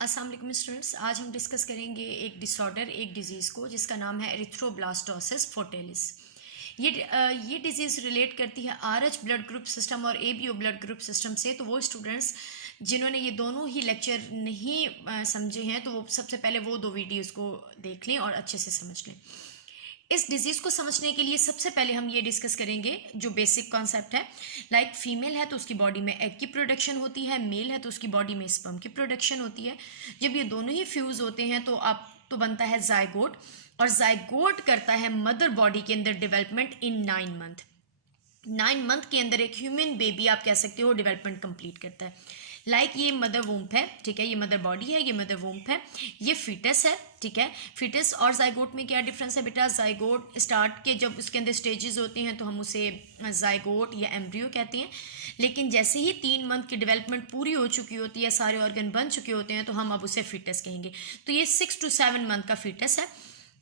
अस्सलाम वालेकुम स्टूडेंट्स, आज हम डिस्कस करेंगे एक डिसऑर्डर, एक डिजीज़ को जिसका नाम है एरिथ्रोब्लास्टोसिस फोर्टिलिस। ये डिजीज़ रिलेट करती है आरएच ब्लड ग्रुप सिस्टम और एबीओ ब्लड ग्रुप सिस्टम से। तो वो स्टूडेंट्स जिन्होंने ये दोनों ही लेक्चर नहीं समझे हैं तो वो सबसे पहले वो दो वीडियोज़ को देख लें और अच्छे से समझ लें। इस डिजीज़ को समझने के लिए सबसे पहले हम ये डिस्कस करेंगे जो बेसिक कॉन्सेप्ट है। लाइक फीमेल है तो उसकी बॉडी में एग की प्रोडक्शन होती है, मेल है तो उसकी बॉडी में स्पर्म की प्रोडक्शन होती है। जब ये दोनों ही फ्यूज़ होते हैं तो आप तो बनता है जाइगोट, और जाइगोट करता है मदर बॉडी के अंदर डेवलपमेंट इन 9 मंथ। 9 मंथ के अंदर एक ह्यूमन बेबी आप कह सकते हो डेवलपमेंट कंप्लीट करता है। लाइक ये मदर वूम्प है, ठीक है, ये मदर बॉडी है, ये मदर वूम्प है, ये फीटस है, ठीक है। फीटस और जाइगोट में क्या डिफरेंस है बेटा? जाइगोट स्टार्ट के जब उसके अंदर स्टेजेस होते हैं तो हम उसे जाइगोट या एम्ब्रियो कहते हैं, लेकिन जैसे ही 3 मंथ की डेवलपमेंट पूरी हो चुकी होती है, सारे ऑर्गन बन चुके होते हैं, तो हम अब उसे फीटस कहेंगे। तो ये 6 to 7 मंथ का फीटस है।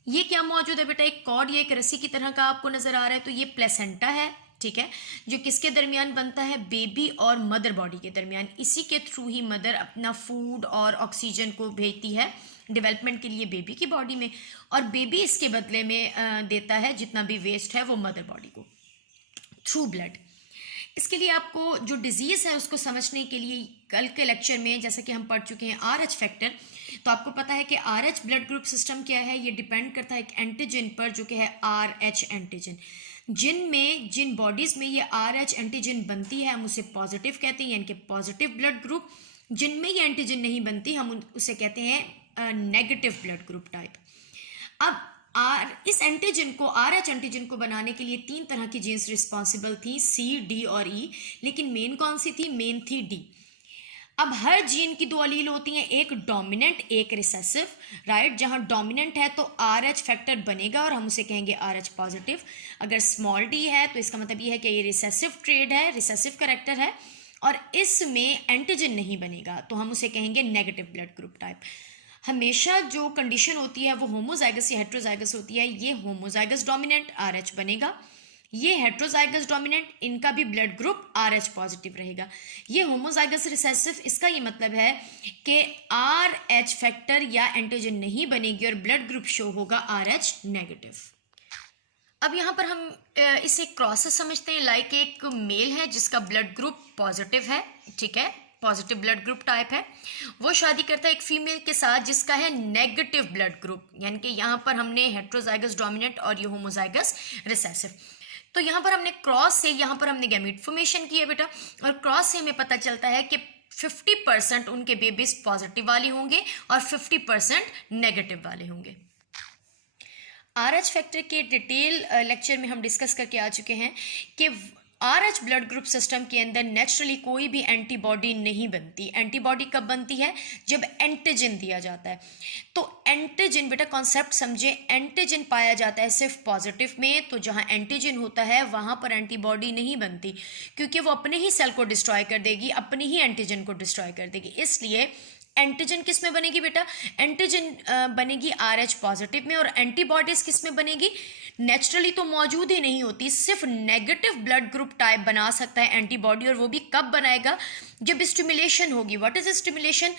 ये क्या मौजूद है बेटा? एक कॉर्ड या एक रस्सी की तरह का आपको नजर आ रहा है, तो ये प्लेसेंटा है, ठीक है, जो किसके दरमियान बनता है? बेबी और मदर बॉडी के दरमियान। इसी के थ्रू ही मदर अपना फूड और ऑक्सीजन को भेजती है डेवलपमेंट के लिए बेबी की बॉडी में, और बेबी इसके बदले में देता है जितना भी वेस्ट है वो मदर बॉडी को थ्रू ब्लड। इसके लिए आपको जो डिजीज़ है उसको समझने के लिए कल के लेक्चर में जैसा कि हम पढ़ चुके हैं आरएच फैक्टर, तो आपको पता है कि आरएच ब्लड ग्रुप सिस्टम क्या है? ये डिपेंड करता है एक एंटीजन पर जो कि है आरएच एंटीजन। जिन बॉडीज़ में ये आरएच एंटीजन बनती है हम उसे पॉजिटिव कहते हैं, यानी कि पॉजिटिव ब्लड ग्रुप। जिनमें ये एंटीजन नहीं बनती हम उसे कहते हैं नेगेटिव ब्लड ग्रुप टाइप। अब इस एंटीजन को, आरएच एंटीजन को बनाने के लिए 3 तरह की जीन्स रिस्पॉन्सिबल थी, सी, डी और ई, लेकिन मेन कौन सी थी? मेन थी डी। अब हर जीन की 2 अलील होती हैं, एक डोमिनेंट एक रिसेसिव, राइट। जहां डोमिनेंट है तो आरएच फैक्टर बनेगा और हम उसे कहेंगे आरएच पॉजिटिव। अगर स्मॉल डी है तो इसका मतलब ये है कि ये रिसेसिव ट्रेड है, रिसेसिव करेक्टर है, और इसमें एंटीजन नहीं बनेगा तो हम उसे कहेंगे नेगेटिव ब्लड ग्रुप टाइप। हमेशा जो कंडीशन होती है वो होमोजाइगस या हेट्रोजाइगस होती है। ये होमोजाइगस डोमिनेंट आरएच बनेगा, ये हेट्रोजाइगस डोमिनेंट, इनका भी ब्लड ग्रुप आरएच पॉजिटिव रहेगा। ये होमोजाइगस रिसेसिव, इसका ये मतलब है कि आरएच फैक्टर या एंटीजन नहीं बनेगी और ब्लड ग्रुप शो होगा आरएच नेगेटिव। अब यहाँ पर हम इसे क्रॉस से समझते हैं। लाइक एक मेल है जिसका ब्लड ग्रुप पॉजिटिव है, ठीक है, पॉजिटिव ब्लड ग्रुप टाइप है, वो शादी करता है एक फीमेल के साथ जिसका है नेगेटिव ब्लड ग्रुप, यानी कि यहाँ पर हमने हेट्रोजाइगस डोमिनेंट और ये होमोजाइगस रिसेसिव। तो यहाँ पर हमने क्रॉस से, यहाँ पर हमने गैमीट फॉर्मेशन की है बेटा, और क्रॉस से हमें पता चलता है कि 50% उनके बेबीज पॉजिटिव वाले होंगे और 50% नेगेटिव वाले होंगे। आरएच फैक्टर के डिटेल लेक्चर में हम डिस्कस करके आ चुके हैं कि आरएच ब्लड ग्रुप सिस्टम के अंदर नेचुरली कोई भी एंटीबॉडी नहीं बनती। एंटीबॉडी कब बनती है? जब एंटीजन दिया जाता है। तो एंटीजन बेटा कॉन्सेप्ट समझे, एंटीजन पाया जाता है सिर्फ पॉजिटिव में, तो जहां एंटीजन होता है वहां पर एंटीबॉडी नहीं बनती, क्योंकि वो अपने ही सेल को डिस्ट्रॉय कर देगी, अपनी ही एंटीजन को डिस्ट्रॉय कर देगी। इसलिए एंटीजन किस में बनेगी बेटा? एंटीजन बनेगी आरएच पॉजिटिव में, और एंटीबॉडीज किस में बनेगी? नेचुरली तो मौजूद ही नहीं होती, सिर्फ नेगेटिव ब्लड ग्रुप टाइप बना सकता है एंटीबॉडी, और वो भी कब बनाएगा? जब स्टिमुलेशन होगी। What is stimulation?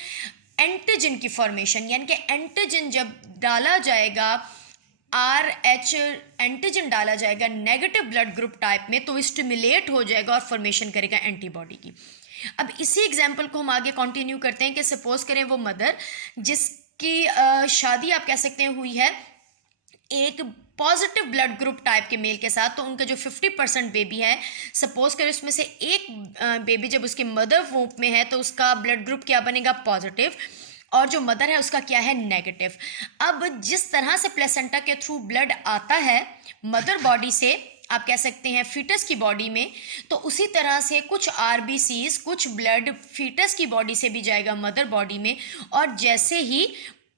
एंटीजन की फॉर्मेशन, यानी कि एंटीजन जब डाला जाएगा, आरएच एंटीजन डाला जाएगा नेगेटिव ब्लड ग्रुप टाइप में, तो स्टिमुलेट हो जाएगा और फॉर्मेशन करेगा एंटीबॉडी की। अब इसी एग्जाम्पल को हम आगे कंटिन्यू करते हैं कि सपोज करें वो मदर जिसकी शादी आप कह सकते हैं हुई है एक पॉजिटिव ब्लड ग्रुप टाइप के मेल के साथ, तो उनका जो 50% बेबी है, सपोज करें उसमें से एक बेबी जब उसके मदर वूम्ब में है तो उसका ब्लड ग्रुप क्या बनेगा? पॉजिटिव, और जो मदर है उसका क्या है? नेगेटिव। अब जिस तरह से प्लेसेंटा के थ्रू ब्लड आता है मदर बॉडी से, आप कह सकते हैं फीटस की बॉडी में, तो उसी तरह से कुछ आरबीसीज, कुछ ब्लड फीटस की बॉडी से भी जाएगा मदर बॉडी में, और जैसे ही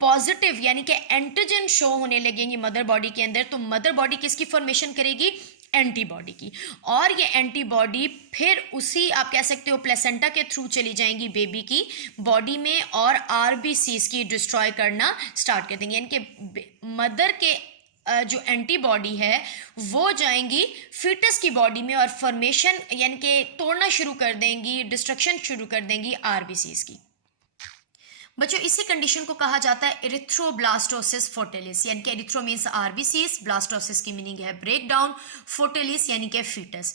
पॉजिटिव यानी कि एंटीजन शो होने लगेंगी मदर बॉडी के अंदर, तो मदर बॉडी किसकी फॉर्मेशन करेगी? एंटीबॉडी की, और ये एंटीबॉडी फिर उसी आप कह सकते हो प्लेसेंटा के थ्रू चली जाएंगी बेबी की बॉडी में, और आरबीसीज की डिस्ट्रॉय करना स्टार्ट कर देंगे, यानी कि मदर के जो एंटीबॉडी है वो जाएंगी फीटस की बॉडी में और फॉर्मेशन यानी कि तोड़ना शुरू कर देंगी, डिस्ट्रक्शन शुरू कर देंगी आरबीसीज की। बच्चों इसी कंडीशन को कहा जाता है एरिथ्रोब्लास्टोसिस फोर्टिलिस, यानी कि एरिथ्रो मीन्स आरबीसीज, ब्लास्टोसिस की मीनिंग है ब्रेक डाउन, फोर्टिलिस यानी कि फीटस।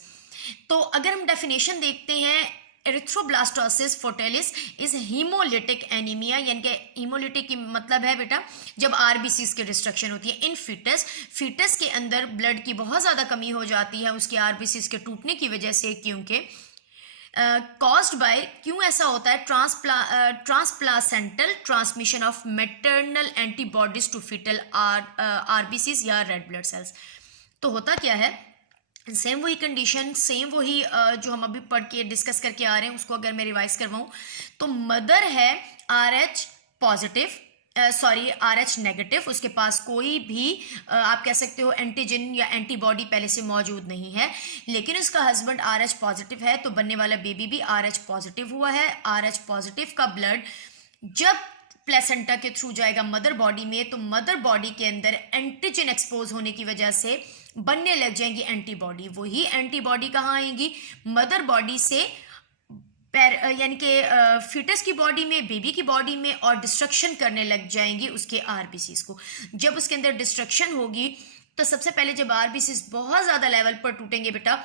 तो अगर हम डेफिनेशन देखते हैं, एरिथ्रोब्लास्टोसिस फोर्टिलिस इज हीमोलिटिक एनीमिया, यानी कि हीमोलिटिक की मतलब है बेटा जब आरबीसीज की डिस्ट्रक्शन होती है इन फीटस, फीटस के अंदर ब्लड की बहुत ज़्यादा कमी हो जाती है उसके आरबीसीज के टूटने की वजह से, क्योंकि कॉज्ड बाय, क्यों ऐसा होता है, transplacental transmission of maternal antibodies to fetal RBCs या रेड ब्लड सेल्स। तो होता क्या है, सेम वही कंडीशन, सेम वही जो हम अभी पढ़ के डिस्कस करके आ रहे हैं उसको अगर मैं रिवाइज करवाऊँ तो मदर है RH पॉजिटिव, RH नेगेटिव, उसके पास कोई भी आप कह सकते हो एंटीजन या एंटीबॉडी पहले से मौजूद नहीं है, लेकिन उसका हस्बैंड RH पॉजिटिव है, तो बनने वाला बेबी भी RH पॉजिटिव हुआ है। RH पॉजिटिव का ब्लड जब प्लेसेंटा के थ्रू जाएगा मदर बॉडी में, तो मदर बॉडी के अंदर एंटीजन एक्सपोज होने की वजह से बनने लग जाएंगी एंटीबॉडी। वही एंटीबॉडी कहाँ आएंगी, मदर बॉडी से यानी कि फीटस की बॉडी में, बेबी की बॉडी में, और डिस्ट्रक्शन करने लग जाएंगी उसके आरबीसीज को। जब उसके अंदर डिस्ट्रक्शन होगी तो सबसे पहले जब आरबीसीज बहुत ज़्यादा लेवल पर टूटेंगे बेटा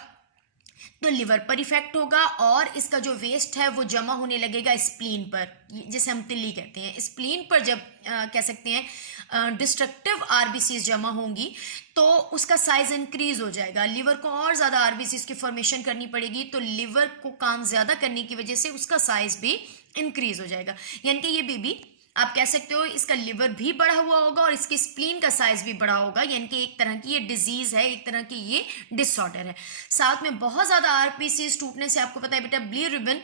तो लिवर पर इफेक्ट होगा, और इसका जो वेस्ट है वो जमा होने लगेगा स्प्लीन पर, जिसे हम तिल्ली कहते हैं। स्प्लीन पर जब कह सकते हैं डिस्ट्रक्टिव आरबीसीज जमा होंगी तो उसका साइज इंक्रीज हो जाएगा, लिवर को और ज़्यादा आरबीसीज की फॉर्मेशन करनी पड़ेगी, तो लिवर को काम ज़्यादा करने की वजह से उसका साइज भी इंक्रीज हो जाएगा। यानी कि ये बेबी आप कह सकते हो इसका लिवर भी बढ़ा हुआ होगा और इसके स्प्लीन का साइज भी बढ़ा होगा, यानी कि एक तरह की ये डिजीज है, एक तरह की ये डिसऑर्डर है। साथ में बहुत ज़्यादा आरबीसीज टूटने से आपको पता है बेटा बिलीरुबिन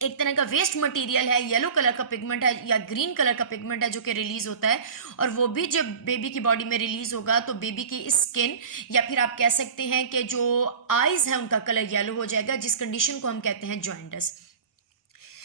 एक तरह का वेस्ट मटेरियल है, येलो कलर का पिगमेंट है या ग्रीन कलर का पिगमेंट है जो कि रिलीज होता है, और वो भी जब बेबी की बॉडी में रिलीज होगा तो बेबी की स्किन या फिर आप कह सकते हैं कि जो आईज है उनका कलर येलो हो जाएगा, जिस कंडीशन को हम कहते हैं जॉइंटिस।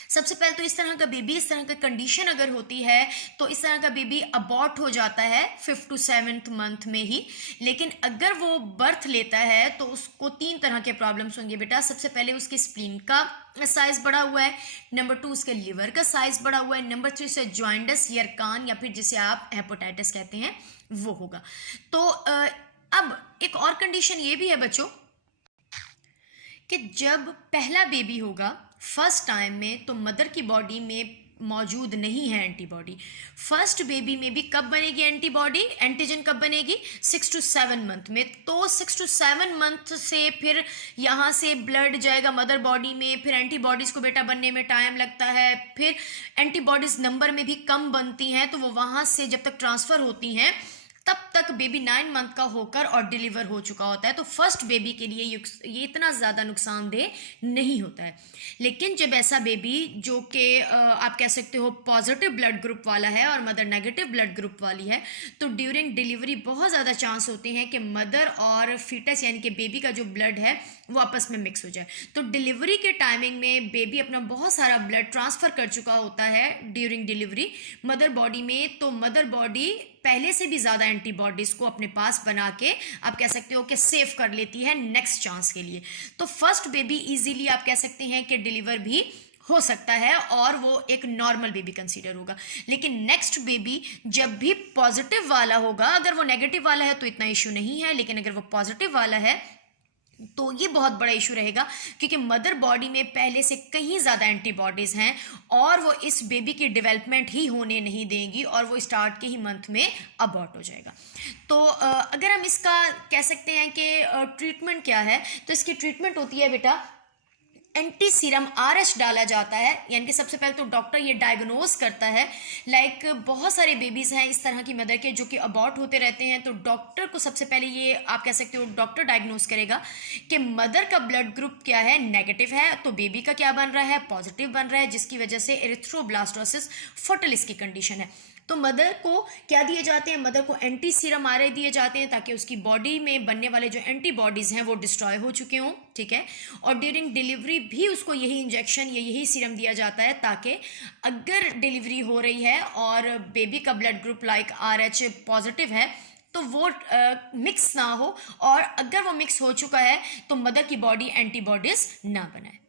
सबसे पहले तो इस तरह का बेबी, इस तरह का कंडीशन अगर होती है तो इस तरह का बेबी अबॉर्ट हो जाता है 5th to 7th मंथ में ही। लेकिन अगर वो बर्थ लेता है तो उसको 3 तरह के प्रॉब्लम्स होंगे बेटा। सबसे पहले उसके स्प्लीन का साइज बढ़ा हुआ है, नंबर 2 उसके लिवर का साइज बढ़ा हुआ है, नंबर 3 से जॉइंटिस यरकान या फिर जिसे आप हेपेटाइटिस कहते हैं वो होगा। तो अब एक और कंडीशन ये भी है बच्चों कि जब पहला बेबी होगा फर्स्ट टाइम में तो मदर की बॉडी में मौजूद नहीं है एंटीबॉडी। फर्स्ट बेबी में भी कब बनेगी एंटीबॉडी, एंटीजन कब बनेगी, 6 to 7 मंथ में। तो 6 to 7 मंथ से फिर यहाँ से ब्लड जाएगा मदर बॉडी में, फिर एंटीबॉडीज़ को बेटा बनने में टाइम लगता है, फिर एंटीबॉडीज़ नंबर में भी कम बनती हैं, तो वो वहाँ से जब तक ट्रांसफ़र होती हैं तब तक बेबी 9 मंथ का होकर और डिलीवर हो चुका होता है। तो फर्स्ट बेबी के लिए ये इतना ज़्यादा नुकसानदेह नहीं होता है। लेकिन जब ऐसा बेबी जो कि आप कह सकते हो पॉजिटिव ब्लड ग्रुप वाला है और मदर नेगेटिव ब्लड ग्रुप वाली है, तो ड्यूरिंग डिलीवरी बहुत ज़्यादा चांस होते हैं कि मदर और फीटस यानी कि बेबी का जो ब्लड है वो आपस में मिक्स हो जाए। तो डिलीवरी के टाइमिंग में बेबी अपना बहुत सारा ब्लड ट्रांसफ़र कर चुका होता है ड्यूरिंग डिलीवरी मदर बॉडी में, तो मदर बॉडी पहले से भी ज़्यादा एंटीबॉडीज़ को अपने पास बना के आप कह सकते हो कि सेव कर लेती है नेक्स्ट चांस के लिए। तो फर्स्ट बेबी इजीली आप कह सकते हैं कि डिलीवर भी हो सकता है और वो एक नॉर्मल बेबी कंसीडर होगा। लेकिन नेक्स्ट बेबी जब भी पॉजिटिव वाला होगा, अगर वो नेगेटिव वाला है तो इतना इशू नहीं है, लेकिन अगर वो पॉजिटिव वाला है तो ये बहुत बड़ा इशू रहेगा, क्योंकि मदर बॉडी में पहले से कहीं ज़्यादा एंटीबॉडीज़ हैं और वो इस बेबी की डेवलपमेंट ही होने नहीं देंगी और वो स्टार्ट के ही मंथ में अबॉर्ट हो जाएगा। तो अगर हम इसका कह सकते हैं कि ट्रीटमेंट क्या है, तो इसकी ट्रीटमेंट होती है बेटा एंटी सीरम RH डाला जाता है। यानी कि सबसे पहले तो डॉक्टर ये डायग्नोज करता है, लाइक बहुत सारे बेबीज़ हैं इस तरह की मदर के जो कि अबॉर्ट होते रहते हैं, तो डॉक्टर को सबसे पहले ये आप कह सकते हो डॉक्टर डायग्नोज करेगा कि मदर का ब्लड ग्रुप क्या है, नेगेटिव है, तो बेबी का क्या बन रहा है, पॉजिटिव बन रहा है, जिसकी वजह से एरिथ्रोब्लास्टोसिस फोर्टिलिस की कंडीशन है। तो मदर को क्या दिए जाते हैं, मदर को एंटी सीरम RH दिए जाते हैं ताकि उसकी बॉडी में बनने वाले जो एंटीबॉडीज़ हैं वो डिस्ट्रॉय हो चुके हों, ठीक है। और ड्यूरिंग डिलीवरी भी उसको यही इंजेक्शन या यही सीरम दिया जाता है ताकि अगर डिलीवरी हो रही है और बेबी का blood group like RH positive है तो वो मिक्स ना हो, और अगर वो मिक्स हो चुका है तो मदर की बॉडी एंटीबॉडीज़ ना बनाए।